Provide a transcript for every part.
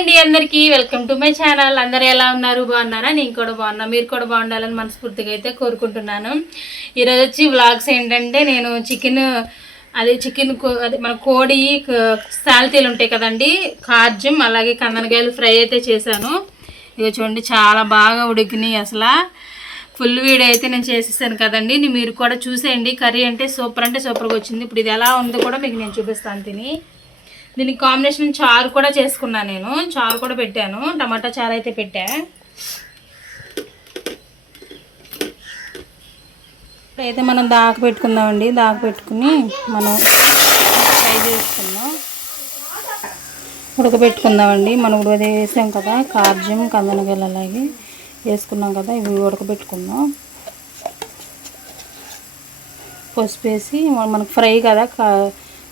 అండి అందరికీ welcome to my channel. అందరూ ఎలా ఉన్నారు? బాగున్నారా? నేను కూడా బాగున్నా. మీరు కూడా బాగుండాలని మనస్ఫూర్తిగా అయితే కోరుకుంటున్నాను. ఈరోజు వచ్చి వ్లాగ్స్ ఏంటంటే నేను చికెన్ అదే మన కోడి సాల్తీలు ఉంటాయి కదండి, కార్జం అలాగే కందనకాయలు ఫ్రై అయితే చేశాను. ఇక చూడండి చాలా బాగా ఉడికినాయి. అసలు ఫుల్ వీడియో అయితే నేను చేసేసాను కదండి. మీరు కూడా చూసేయండి. కర్రీ అంటే సూపర్గా వచ్చింది. ఇప్పుడు ఇది ఎలా ఉందో కూడా మీకు నేను చూపిస్తాను. దీనికి కాంబినేషన్ చారు కూడా చేసుకున్నాను. నేను చారు కూడా పెట్టాను, టమాటా చారు అయితే పెట్టా. అయితే మనం పెట్టుకుందామండి. పెట్టుకుని మనం ఫ్రై చేసుకుందాం, ఉడకబెట్టుకుందామండి. మనం ఇప్పుడు వేసాం కదా, కార్జం కందనకాయలు అలాగే వేసుకున్నాం కదా, ఇవి ఉడకబెట్టుకుందాం. పసుపు వేసి మనకు ఫ్రై కదా,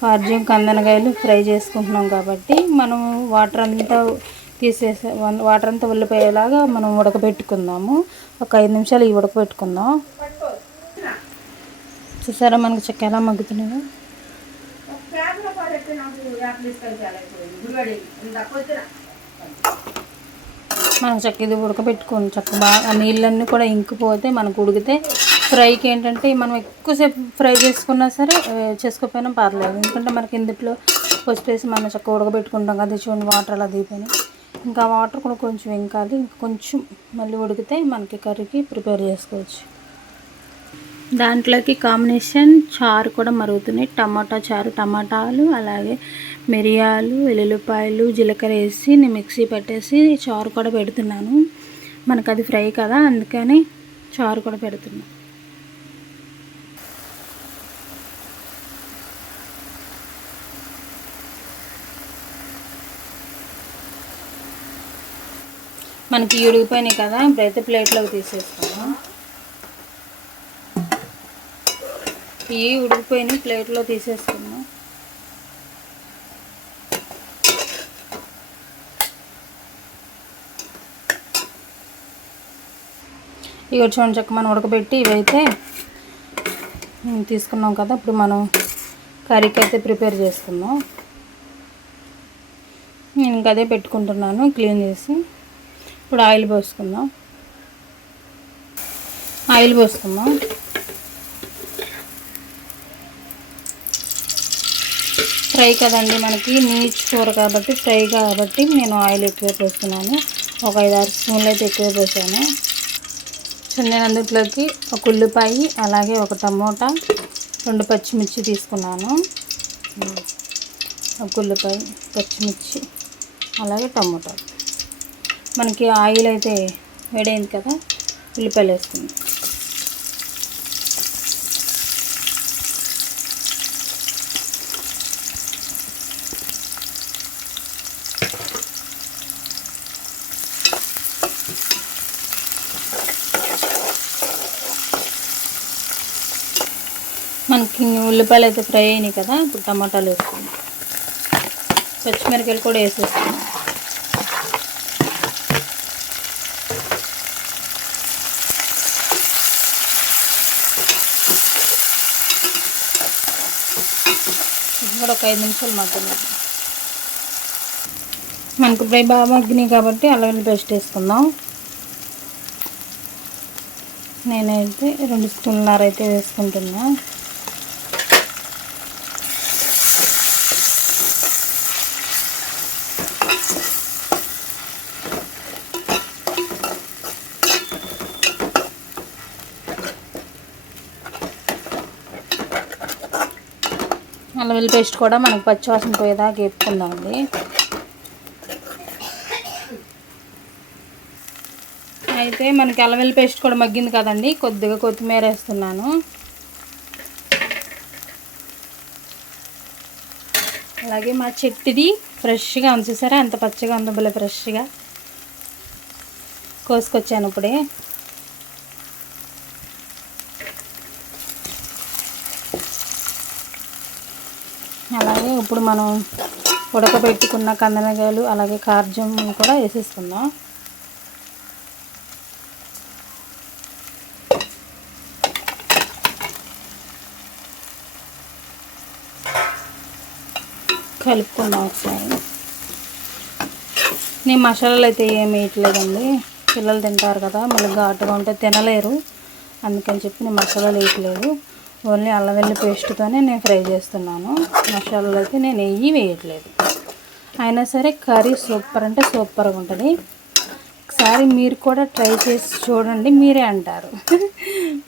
కార్జం కందనకాయలు ఫ్రై చేసుకుంటున్నాం కాబట్టి మనం వాటర్ అంతా ఉల్లిపోయేలాగా మనం ఉడకబెట్టుకుందాము. ఒక 5 నిమిషాలు ఇవి ఉడకబెట్టుకుందాం. చూసారా మనకు చెక్క ఎలా మగ్గుతున్నాయో. మనం చక్క ఇది ఉడకబెట్టుకోండి. చక్క బాగా నీళ్ళన్నీ కూడా ఇంకిపోతే మనకు ఉడికితే ఫ్రైకి ఏంటంటే మనం ఎక్కువసేపు ఫ్రై చేసుకున్నా సరే చేసుకోకపోయినా పర్లేదు. ఎందుకంటే మనకి ఇందులో పసుపు వేసి మనం చక్క ఉడకబెట్టుకుంటాం కదా. చూడండి వాటర్ అలా దిగిపోయినాయి. ఇంకా వాటర్ కూడా కొంచెం ఇంకాలి, కొంచెం మళ్ళీ ఉడికితే మనకి కర్రీకి ప్రిపేర్ చేసుకోవచ్చు. దాంట్లోకి కాంబినేషన్ చారు కూడా మరుగుతున్నాయి. టమాటా చారు, టమాటాలు అలాగే మిరియాలు, వెల్లుల్లిపాయలు, జీలకర్ర వేసి నేను మిక్సీ పెట్టేసి చారు కూడా పెడుతున్నాను. మనకు అది ఫ్రై కదా, అందుకని చారు కూడా పెడుతున్నాను. మనకి ఉడికిపోయినాయి కదా, ఇప్పుడైతే ప్లేట్లోకి తీసేసుకున్నాం. ఇవి ఉడికిపోయినాయి, ప్లేట్లో తీసేసుకున్నాం. ఇవి చూడండి చక్క మనం ఉడకబెట్టి ఇవైతే తీసుకున్నాం కదా. ఇప్పుడు మనం కర్రీకి అయితే ప్రిపేర్ చేసుకుందాం. నేను ఇంకా అదే పెట్టుకుంటున్నాను క్లీన్ చేసి. ఇప్పుడు ఆయిల్ పోసుకుందాం. ఫ్రై కదండి, మనకి నీచు కూర కాబట్టి ఫ్రై కాబట్టి నేను ఆయిల్ ఎక్కువ పోస్తున్నాను. ఒక 5-6 స్పూన్లు అయితే ఎక్కువ పోసాను. నేను అందులోకి ఒక ఉల్లిపాయ అలాగే ఒక టమోటా, 2 పచ్చిమిర్చి తీసుకున్నాను. ఒక ఉల్లిపాయ, పచ్చిమిర్చి అలాగే టమోటా. మనకి ఆయిల్ అయితే వేడైంది కదా, ఉల్లిపాయలు వేసుకుందాం. మనకి ఉల్లిపాయలు అయితే ఫ్రై అయినాయి కదా, ఇప్పుడు టమాటాలు వేసుకుందాం. పచ్చిమిరకాయలు కూడా వేసేసుకుందాం. ఇది కూడా ఒక 5 నిమిషాలు మగ్గుతుంది. మనకు ఫ్రై బాగా మగ్గినాయి కాబట్టి అల్లం పేస్ట్ వేసుకుందాం. నేనైతే 2 స్పూన్లన్నర అయితే వేసుకుంటున్నా. అల్లం వెల్లుల్లి పేస్ట్ కూడా మనకు పచ్చివాసన పోయేదాకా వేపుకుందామండి. అయితే మనకి అల్లం వెల్లుల్లి పేస్ట్ కూడా మగ్గింది కదండి, కొద్దిగా కొత్తిమీర వేస్తున్నాను. అలాగే మా చెట్టుది ఫ్రెష్గా ఉంది, చూసారా ఎంత పచ్చగా ఉందో, భలే ఫ్రెష్గా కోసుకొచ్చాను ఇప్పుడే. అలాగే ఇప్పుడు మనం ఉడకబెట్టుకున్న కందనకాయలు అలాగే కార్జం కూడా వేసేసుకుందాం. కలుపుకుందాం ఒకసారి. నేను మసాలాలు అయితే ఏమి వేయట్లేదండి. పిల్లలు తింటారు కదా, మళ్ళీ ఘాటుగా ఉంటే తినలేరు, అందుకని చెప్పి నేను మసాలాలు వేయట్లేదు. ఓన్లీ అల్లం వెల్లుల్లి పేస్ట్తోనే నేను ఫ్రై చేస్తున్నాను. మసాలాలు అయితే నేను వేయట్లేదు. అయినా సరే కర్రీ సూపర్ అంటే సూపర్గా ఉంటుంది. ఒకసారి మీరు కూడా ట్రై చేసి చూడండి, మీరే అంటారు.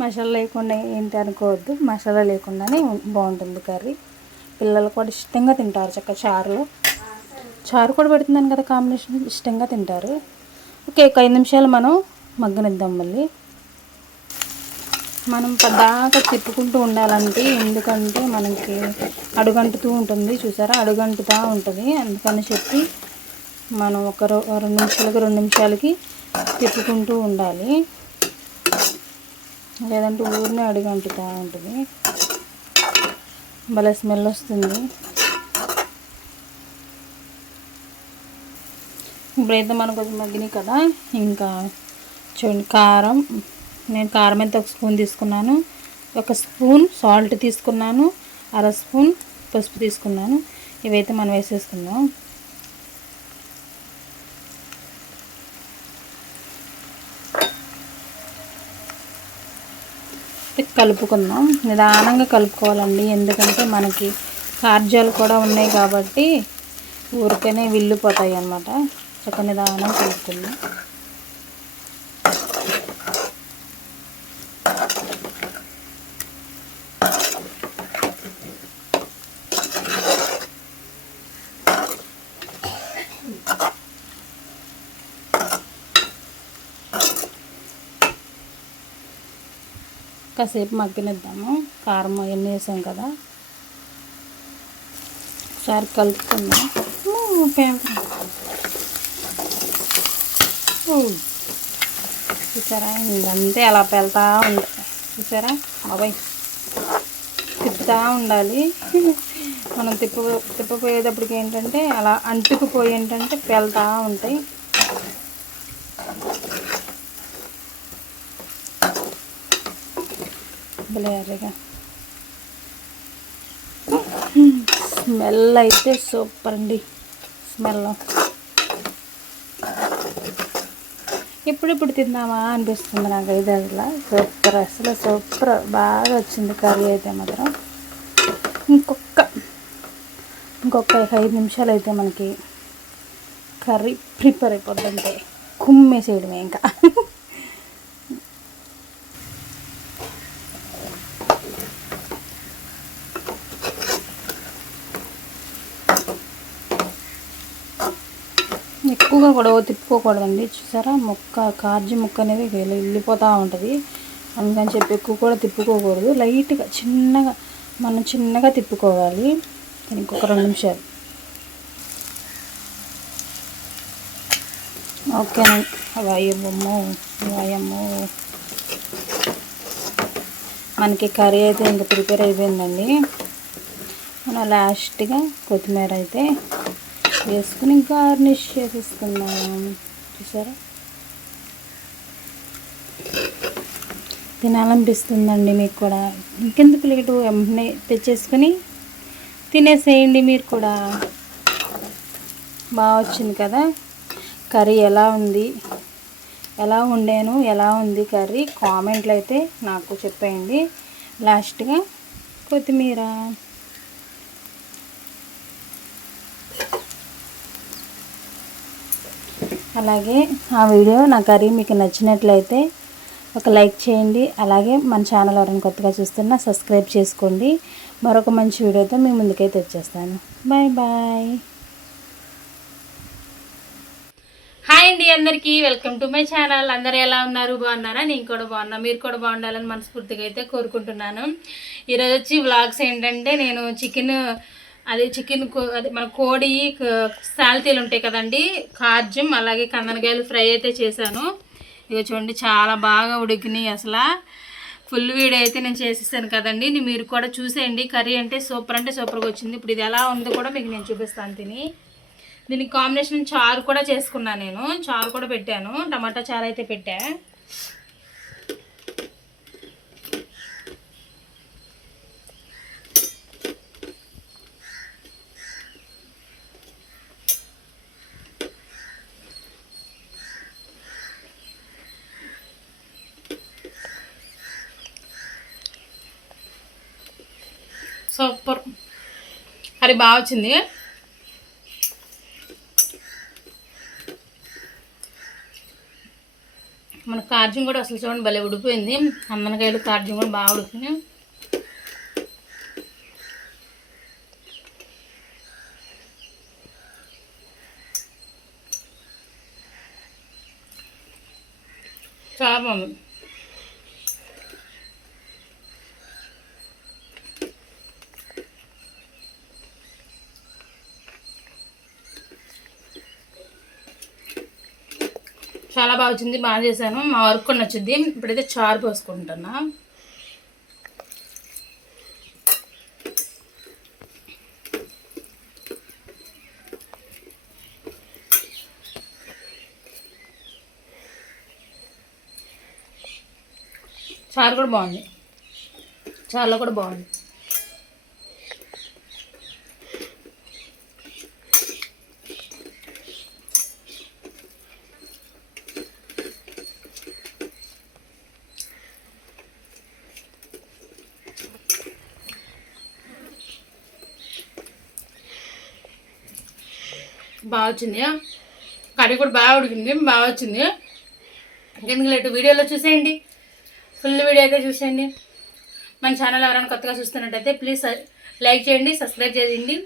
మసాలా లేకుండా ఏంటి అనుకోవద్దు, మసాలా లేకుండానే బాగుంటుంది కర్రీ. పిల్లలు కూడా ఇష్టంగా తింటారు. చారులో చారు కూడా పెడుతున్నాను కదా, కాంబినేషన్ ఇష్టంగా తింటారు. ఓకే, ఒక 5 నిమిషాలు మనం మగ్గనిద్దాం. మళ్ళీ మనం పద్దాకా తిప్పుకుంటూ ఉండాలంటే, ఎందుకంటే మనకి అడుగంటుతూ ఉంటుంది, చూసారా, అడుగంటుతూ ఉంటుంది. అందుకని చెప్పి మనం ఒక 2 నిమిషాలకి తిప్పుకుంటూ ఉండాలి, లేదంటే ఊరినే అడుగంటుతూ ఉంటుంది, భలే స్మెల్ వస్తుంది. ఇప్పుడైతే మనకు కొంచెం మగ్గినాయి కదా, ఇంకా చూడండి కారం. నేను కారం అయితే 1 స్పూన్ తీసుకున్నాను, 1 స్పూన్ సాల్ట్ తీసుకున్నాను, 1/2 స్పూన్ పసుపు తీసుకున్నాను. ఇవైతే మనం వేసేసుకుందాం. కలుపుకుందాం, నిదానంగా కలుపుకోవాలండి, ఎందుకంటే మనకి కార్జాలు కూడా ఉన్నాయి కాబట్టి ఊరికనే విల్లిపోతాయి అన్నమాట. చక్కగా నిదానంగా కలుపుకుందాం. కాసేపు మగ్గనిద్దాము. కారం అవన్నీ వేసాం కదా, ఒకసారి కలుపుకుందాం. చూసారా, ఇంకంతే అలా పెళ్తా ఉంది. చూసారా బాబాయ్, తిప్పుతూ ఉండాలి. మనం తిప్పపోయేటప్పటికి ఏంటంటే అలా అంటుకుపోయి ఏంటంటే పెళ్తా ఉంటాయి. బ్లేర్గా స్మెల్ అయితే సూపర్ అండి. స్మెల్ ఎప్పుడెప్పుడు తిందామా అనిపిస్తుంది నాకు అయితే. అసలు సూపర్ బాగా వచ్చింది కర్రీ అయితే మాత్రం. ఇంకొక 5 నిమిషాలు అయితే మనకి కర్రీ ప్రిపేర్ అయిపోద్దంటే కుమ్మేసేయడమే ఇంకా. ఎక్కువగా కూడా తిప్పుకోకూడదండి, చూసారా, కార్జి ముక్క అనేది వెళ్ళిపోతూ ఉంటుంది. అందుకని చెప్పి ఎక్కువ కూడా తిప్పుకోకూడదు, లైట్గా చిన్నగా తిప్పుకోవాలి. ఇంకొక 2 నిమిషాలు. ఓకేనండి. వాయమ్మో మనకి కర్రీ అయితే ఇంకా ప్రిపేర్ అయిపోయిందండి. మనం లాస్ట్గా కొత్తిమీర అయితే వేసుకుని గార్నిష్ చేసేసుకున్నాం. చూసారా, తినాలనిపిస్తుందండి మీకు కూడా. ఇంకెందుకు లేటు, వెంటనే తెచ్చేసుకుని తినేసేయండి మీరు కూడా. బాగా వచ్చింది కదా కర్రీ. ఎలా వండాను, ఎలా ఉంది కర్రీ, కామెంట్లు అయితే నాకు చెప్పేయండి. లాస్ట్గా కొత్తిమీర. అలాగే ఆ వీడియో, నా కర్రీ మీకు నచ్చినట్లయితే ఒక లైక్ చేయండి. అలాగే మన ఛానల్ ఎవరైనా కొత్తగా చూస్తున్నా సబ్స్క్రైబ్ చేసుకోండి. మరొక మంచి వీడియోతో మీ ముందుకైతే వచ్చేస్తాను. Bye bye. హాయ్ అండి అందరికీ, వెల్కమ్ టు మై ఛానల్. అందరూ ఎలా ఉన్నారు, బాగున్నారా? నేను కూడా బాగున్నా, మీరు కూడా బాగుండాలని మనస్ఫూర్తిగా అయితే కోరుకుంటున్నాను. ఈరోజు వచ్చి వ్లాగ్స్ ఏంటంటే, నేను చికెన్ మన కోడి సాల్తీలు ఉంటాయి కదండి, కార్జం, అలాగే కందనకాయలు ఫ్రై అయితే చేశాను. ఇక చూడండి చాలా బాగా ఉడికినాయి. అసలు ఫుల్ వీడియో అయితే నేను చేసేసాను కదండి, మీరు కూడా చూసేయండి. కర్రీ అంటే సూపర్గా వచ్చింది. ఇప్పుడు ఇది ఎలా ఉందో కూడా మీకు నేను చూపిస్తాను తిని. దీనికి కాంబినేషన్ చారు కూడా చేసుకున్నాను, నేను చారు కూడా పెట్టాను, టమాటా చారు అయితే పెట్టా. కర్రీ బాగా వచ్చింది. మన కార్జం కూడా అసలు చూడండి భలే ఉడిపోయింది. అందనకాయలు కార్జం కూడా బాగా ఉడికింది. చాలా బాగుంది. చాలా బాగా వచ్చింది. బాగా చేశాను. మా వర్క్ కూడా నచ్చుద్ది. ఇప్పుడైతే చారు పోసుకుంటున్నా. చారు కూడా బాగుంది. చారులో కూడా బాగుంది. బాగా వచ్చింది. కర్రీ కూడా బాగా ఉడికింది. బాగా వచ్చింది. ఎందుకు లేటు వీడియోలో చూసేయండి. ఫుల్ వీడియో అయితే చూసేయండి. మన ఛానల్ ఎవరైనా కొత్తగా చూస్తున్నట్టయితే ప్లీజ్ లైక్ చేయండి, సబ్స్క్రైబ్ చేయండి,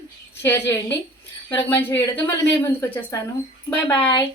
షేర్ చేయండి. మరొక మంచి వీడియోతో మళ్ళీ నేను ముందుకు వచ్చేస్తాను. Bye bye.